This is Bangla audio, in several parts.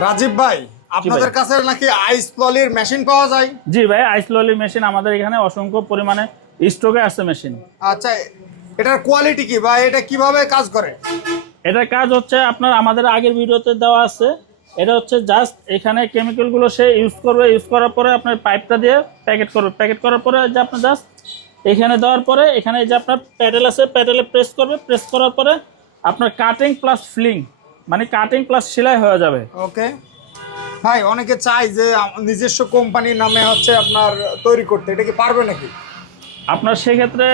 রাজীব ভাই, আপনাদের কাছে নাকি আইস ললির মেশিন পাওয়া যায়? জি ভাই, আইস ললি মেশিন আমাদের এখানে অসংখ্য পরিমাণে স্টকে আছে মেশিন। আচ্ছা, এটার কোয়ালিটি কি বা এটা কিভাবে কাজ করে? এটার কাজ হচ্ছে আপনার আমাদের আগের ভিডিওতে দেওয়া আছে। এটা হচ্ছে জাস্ট এখানে কেমিক্যালগুলো সে ইউজ করবে, ইউজ করার পরে আপনার পাইপটা দিয়ে প্যাকেট করবে, প্যাকেট করার পরে যে আপনার জাস্ট এখানে দেওয়ার পরে এখানে যে আপনার প্যাডেল আছে, প্যাডেলে প্রেস করবে, প্রেস করার পরে আপনার কাটিং প্লাস ফিলিং মানে কাটিং প্লাস সেলাই হয়ে যাবে। ওকে ভাই, অনেকে চায় যে নিজস্ব কোম্পানির নামে হচ্ছে আপনার তৈরি করতে, এটা কি পারবে নাকি? আপনার সেক্ষেত্রে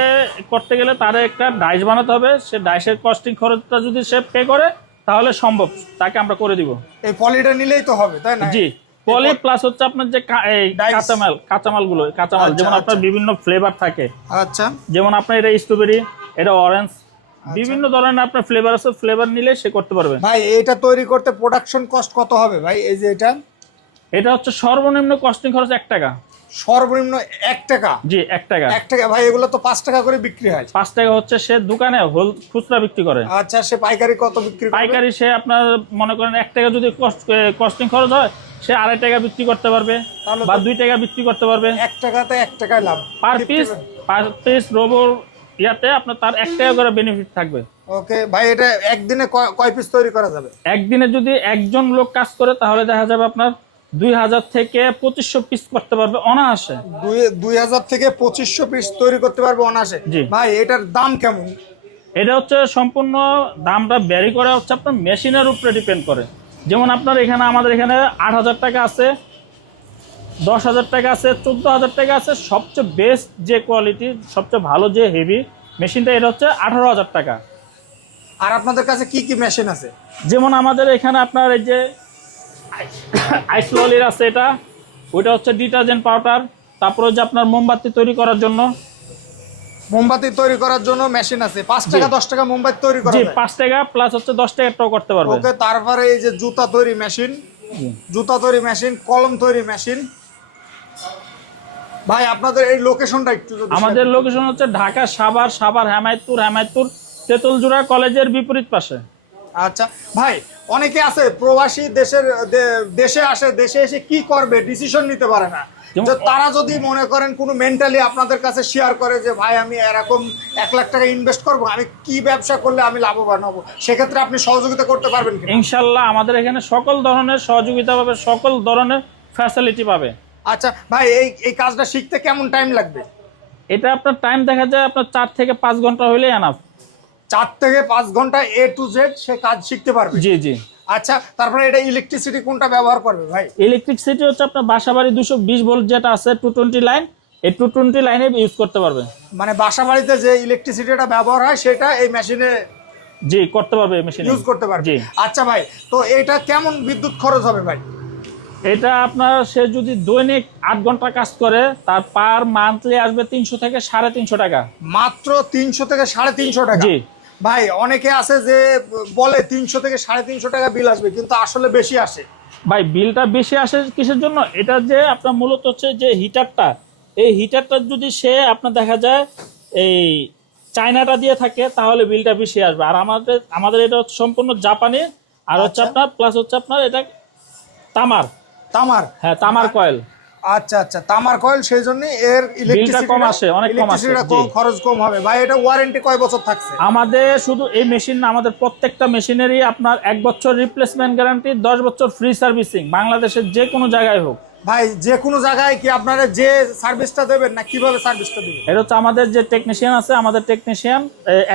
করতে গেলে তার একটা ডাইস বানাতে হবে। সে ডাইসের কস্টিং খরচটা যদি সে পে করে তাহলে সম্ভব, তাকে আমরা করে দিব। এই পলিটা নিলেই তো হবে, তাই না? জি, পলি প্লাস হচ্ছে আপনার যে কাঁচামাল, যেমন আপনার বিভিন্ন ফ্লেভার থাকে। আচ্ছা, যেমন আপনার এটা স্ট্রবেরি, এটা অরেঞ্জ, বিভিন্ন ধরনের আপনার ফ্লেভার আছে। ফ্লেভার নিলে সে করতে পারবে। ভাই এটা তৈরি করতে প্রোডাকশন কস্ট কত হবে ভাই? এই যে এটা হচ্ছে সর্বনিম্ন কস্টিং খরচ 1 টাকা। সর্বনিম্ন 1 টাকা? জি, 1 টাকা। 1 টাকা ভাই, এগুলো তো 5 টাকা করে বিক্রি হয়। 5 টাকা হচ্ছে সে দোকানে খুচরা বিক্রি করে। আচ্ছা, সে পাইকারি কত বিক্রি করে? পাইকারি সে আপনার মনে করেন 1 টাকা যদি কস্টিং খরচ হয়, সে 2.5 টাকা বিক্রি করতে পারবে বা 2 টাকা বিক্রি করতে পারবে। 1 টাকাতে 1 টাকায় লাভ পার পিস রোবর ইয়াতে আপনার তার 1 টাকা করে বেনিফিট থাকবে। ওকে ভাই, এটা একদিনে কয় পিস তৈরি করা যাবে? একদিনে যদি একজন লোক কাজ করে তাহলে দেখা যাবে আপনার 2000 থেকে 2500 পিস করতে পারবে অনায়াসে। 2000 থেকে 2500 পিস তৈরি করতে পারবে অনায়াসে। জি ভাই, এটার দাম কেমন? এটা হচ্ছে সম্পূর্ণ দামটা ভ্যারি করে হচ্ছে আপনার মেশিনের উপরে ডিপেন্ড করে। যেমন আপনার এখানে আমাদের এখানে 8000 টাকা আছে, 10,000 টাকা আছে, 14,000 টাকা আছে। সবচেয়ে বেস্ট যে কোয়ালিটি, সবচেয়ে ভালো যে হেভি মেশিনটা, এটা হচ্ছে 18,000 টাকা। আর আপনাদের কাছে কি কি মেশিন আছে? যেমন আমাদের এখানে আপনার এই যে আইস ললির আছে, এটা ওইটা হচ্ছে ডিটারজেন্ট পাউডার। তারপরে যে আপনার মোমবাতি তৈরি করার জন্য, মোমবাতি তৈরি করার জন্য মেশিন আছে। 5 টাকা 10 টাকা মোমবাতি তৈরি করা জি, যায়? 5 টাকা প্লাস হচ্ছে 10 টাকাটাও করতে পারবে। ওকে, তারপরে এই যে জুতা তৈরি মেশিন, কলম তৈরি মেশিন। ভাই, আপনাদের এই লোকেশনটা একটু যদি আমাদের লোকেশন হচ্ছে ঢাকা সাভার হেমায়তপুর তেতুলজোড়া কলেজের বিপরীত পাশে। আচ্ছা ভাই, অনেকে আছে প্রবাসী দেশে এসে কি করবে ডিসিশন নিতে পারে না। যে তারা যদি মনে করেন কোনো মেন্টালি আপনাদের কাছে শেয়ার করে যে ভাই আমি এরকম 1 লাখ টাকা ইনভেস্ট করব, আমি কি ব্যবসা করলে আমি লাভবান হব, সেক্ষেত্রে আপনি সহযোগিতা করতে পারবেন কি? ইনশাল্লাহ আমাদের এখানে সকল ধরনের সহযোগিতা পাবে, সকল ধরনের ফ্যাসিলিটি পাবে। আচ্ছা ভাই, এই কাজটা শিখতে কেমন টাইম লাগবে? এটা আপনার টাইম দেখা যায় আপনার 4 থেকে 5 ঘন্টা হইলেই এনাফ। 4 থেকে 5 ঘন্টা A to Z সে কাজ শিখতে পারবে? জি জি। আচ্ছা, তারপরে এটা ইলেকট্রিসিটি কোনটা ব্যবহার করবে ভাই? ইলেকট্রিসিটি হচ্ছে আপনার বাসাবাড়ি 220 ভোল্ট যেটা আছে 220 লাইন, এই 220 লাইনে ইউজ করতে পারবে। মানে বাসাবাড়িতে যে ইলেকট্রিসিটিটা ব্যবহার হয় সেটা এই মেশিনে জি করতে পারবে, মেশিন ইউজ করতে পারবে। জি। আচ্ছা ভাই, তো এটা কেমন বিদ্যুৎ খরচ হবে ভাই? এটা আপনার সে যদি দৈনিক 8 ঘন্টা কাজ করে তার পার মান্থলি আসবে 300 থেকে 350 টাকা। মাত্র 300 থেকে 350 টাকা? জি ভাই, অনেকে আছে যে বলে 300 থেকে 350 টাকা বিল আসবে, কিন্তু আসলে বেশি আসে। ভাই, বিলটা বেশি আসে কিসের জন্য? এটা যে আপনার মূলত হচ্ছে যে হিটারটা, এই হিটারটা যদি সে আপনার দেখা যায় এই চায়নাটা দিয়ে থাকে তাহলে বিলটা বেশি আসবে। আর আমাদের এটা হচ্ছে সম্পূর্ণ জাপানি। আর হচ্ছে আপনার প্লাস হচ্ছে আপনার এটা তামার। হ্যাঁ, তামার কয়েল। আচ্ছা আচ্ছা, তামার কয়েল, সেই জন্য এর বিলটা কম আসে, অনেক কম আসে। খরচ কম হবে। ভাই, এটা ওয়ারেন্টি কয় বছর থাকছে? আমাদের শুধু এই মেশিন না, আমাদের প্রত্যেকটা মেশিনেরই আপনার 1 বছর রিপ্লেসমেন্ট গ্যারান্টি, 10 বছর ফ্রি সার্ভিসিং, বাংলাদেশের যে কোনো জায়গায় হোক। ভাই, যে কোনো জায়গায় কি আপনারা যে সার্ভিসটা দেবেন না কিভাবে সার্ভিসটা দিবেন? এটা হচ্ছে আমাদের যে টেকনিশিয়ান আছে, আমাদের টেকনিশিয়ান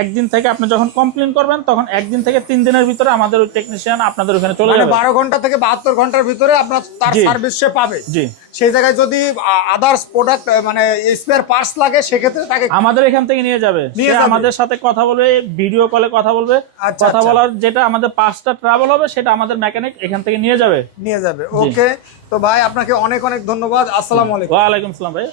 একদিন থেকে আপনি যখন কমপ্লেন করবেন তখন 1 দিন থেকে 3 দিনের ভিতরে আমাদের ওই টেকনিশিয়ান আপনাদের ওখানে চলে যাবে। 12 ঘন্টা থেকে 72 ঘন্টার ভিতরে আপনার তার সার্ভিস সে পাবে। জি। সেই জায়গায় যদি আদার্স প্রোডাক্ট মানে স্পেয়ার পার্টস লাগে সেক্ষেত্রে তাকে আমাদের এখান থেকে নিয়ে যাবে। আমাদের সাথে কথা বলবে, ভিডিও কলে কথা বলবে। কথা বলার যেটা আমাদের পার্টসটা ট্রাভেল হবে সেটা আমাদের মেকানিক এখান থেকে নিয়ে যাবে। ওকে, তো ভাই আপনাকে অনেক অনেক ধন্যবাদ। আসসালামু আলাইকুম। ওয়া আলাইকুম আসসালাম ভাই।